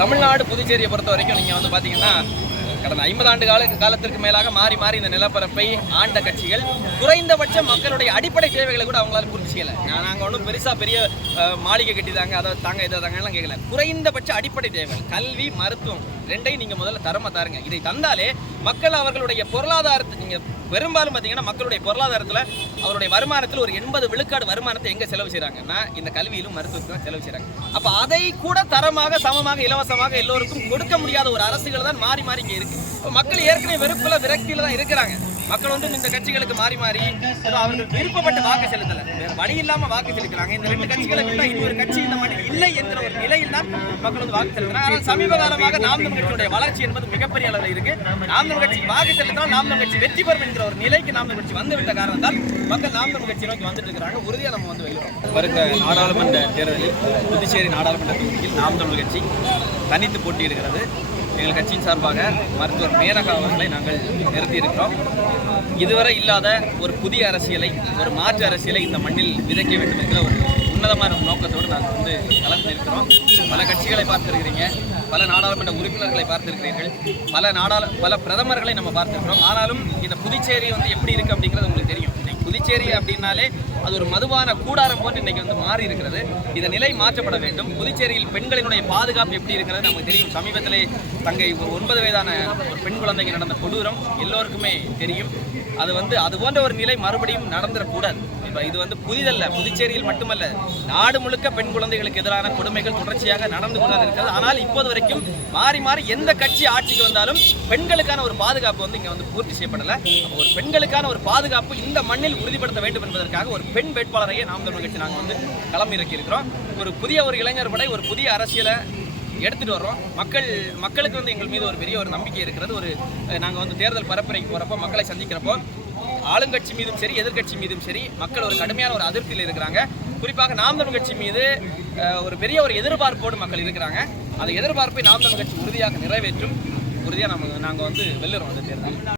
தமிழ்நாடு புதுச்சேரியை பொறுத்த வரைக்கும் நீங்கள் வந்து பார்த்தீங்கன்னா கடந்த 50 ஆண்டு காலத்திற்கு மேலாக மாறி மாறி இந்த நிலப்பரப்பை ஆண்ட கட்சிகள் குறைந்தபட்ச மக்களுடைய அடிப்படை தேவைகளை கூட அவங்களால பூர்த்தி செய்யலை. நாங்கள் ஒன்றும் பெரிய மாளிகை கட்டிதாங்க அதை தாங்க இதை தாங்கலாம் கேட்கல. குறைந்தபட்ச அடிப்படை தேவைகள் கல்வி, மருத்துவம் ரெண்டையும் நீங்கள் முதல்ல தரமா தாருங்க. இதை தந்தாலே மக்கள் அவர்களுடைய பொருளாதாரத்தை நீங்கள் பெரும்பாலும் பார்த்தீங்கன்னா மக்களுடைய பொருளாதாரத்தில் அவருடைய வருமானத்தில் ஒரு 80 விழுக்காடு வருமானத்தை எங்கே செலவு செய்கிறாங்கன்னா இந்த கல்வியிலும் மருத்துவத்துக்கும் செலவு செய்கிறாங்க. அப்போ அதை கூட தரமாக, சமமாக, இலவசமாக எல்லோருக்கும் கொடுக்க முடியாத ஒரு அரசுகள் தான் மாறி மாறி இங்கே இருக்கு. மக்கள் ஏற்கனவே வெறுப்புல விரக்தியில தான் இருக்கிறாங்க. மக்கள் வந்து இந்த கட்சிகளுக்கு மாறி மாறி அவர்கள் விருப்பப்பட்டு வாக்கு செலுத்தல, வழி இல்லாம வாக்கு செலுத்துறாங்க. இந்த ரெண்டு கட்சிகளுக்கு தான் இனி ஒரு கட்சி இந்த மண்ணில் இல்லை என்ற ஒரு நிலையில் தான் மக்கள் வந்து வாக்கு செலுத்துறாங்க. ஆனால் சமீப காலமாக நாம் தமிழ் கட்சியுடைய வளர்ச்சி என்பது மிகப்பெரிய அளவில் இருக்கு. நாம் தமிழ் கட்சி வாக்கு செலுத்தினால் நாம் தமிழ் கட்சி வெற்றி பெறும் என்கிற ஒரு நிலைக்கு நாம் தமிழ் கட்சி வந்துவிட்ட காரணத்தால் மக்கள் நாம் தமிழ் கட்சி நோக்கி வந்துட்டு இருக்கிறாங்க. உறுதியாக நம்ம வந்து வெளியிடும். வருகிற நாடாளுமன்ற தேர்தலில் புதுச்சேரி நாடாளுமன்ற தொகுதியில் நாம் தமிழ் கட்சி தனித்து போட்டியிடுகிறது. எங்கள் கட்சியின் சார்பாக மருத்துவர் மேனகா அவர்களை நாங்கள் நிறுத்தியிருக்கிறோம். இதுவரை இல்லாத ஒரு புதிய அரசியலை, ஒரு மாற்று அரசியலை இந்த மண்ணில் விதைக்க வேண்டும் என்கிற ஒரு உன்னதமான நோக்கத்தோடு நாங்கள் வந்து கலந்து இருக்கிறோம். பல கட்சிகளை பார்த்திருக்கிறீங்க, பல நாடாளுமன்ற உறுப்பினர்களை பார்த்திருக்கிறீர்கள், பல பிரதமர்களை நம்ம பார்த்திருக்கிறோம். ஆனாலும் இந்த புதுச்சேரி வந்து எப்படி இருக்குது அப்படிங்கிறது உங்களுக்கு தெரியும். புதுச்சேரி அப்படின்னாலே அது ஒரு மதுபான கூடாரம் போன்று இன்னைக்கு வந்து மாறி இருக்கிறது. இந்த நிலை மாற்றப்பட வேண்டும். புதுச்சேரியில் பெண்களினுடைய பாதுகாப்பு எப்படி இருக்கிறது நமக்கு தெரியும். சமீபத்திலே தங்கை 9 வயதான ஒரு பெண் குழந்தைக்கு நடந்த கொடூரம் எல்லோருக்குமே தெரியும். அது போன்ற ஒரு நிலை மறுபடியும் நடந்துடக்கூடாது. இது வந்து புதிதல்ல. புதுச்சேரியில் மட்டுமல்ல, நாடு முழுக்க பெண் குழந்தைகளுக்கு எதிரான கொடுமைகள் தொடர்ச்சியாக நடந்து கொண்டு இருக்கிறது. ஆனால் இப்போது வரைக்கும் மாறி மாறி எந்த கட்சி ஆட்சிக்கு வந்தாலும் பெண்களுக்கான ஒரு பாதுகாப்பு வந்து இங்கே வந்து பூர்த்தி செய்யப்படலை. ஒரு பெண்களுக்கான ஒரு பாதுகாப்பு இந்த மண்ணில் உறுதிப்படுத்த வேண்டும் என்பதற்காக ஒரு பெண் வேட்பாளரையே நாம் தமிழ் கட்சி நாங்கள் வந்து களமிறக்கி இருக்கிறோம். ஒரு இளைஞர் படை, ஒரு புதிய அரசியலை எடுத்துகிட்டு வர்றோம். மக்களுக்கு வந்து எங்கள் மீது ஒரு பெரிய ஒரு நம்பிக்கை இருக்கிறது. நாங்கள் வந்து தேர்தல் பரப்புரைக்கு போகிறப்போ, மக்களை சந்திக்கிறப்போ ஆளுங்கட்சி மீதும் சரி, எதிர்கட்சி மீதும் சரி, மக்கள் ஒரு கடுமையான ஒரு அதிருப்தியில் இருக்கிறாங்க. குறிப்பாக நாம் தமிழ் கட்சி மீது ஒரு பெரிய ஒரு எதிர்பார்ப்போடு மக்கள் இருக்கிறாங்க. அந்த எதிர்பார்ப்பை நாம் தமிழ் கட்சி உறுதியாக நிறைவேற்றும். உறுதியாக நாங்கள் வந்து வெல்லுறோம் அந்த தேர்தல்.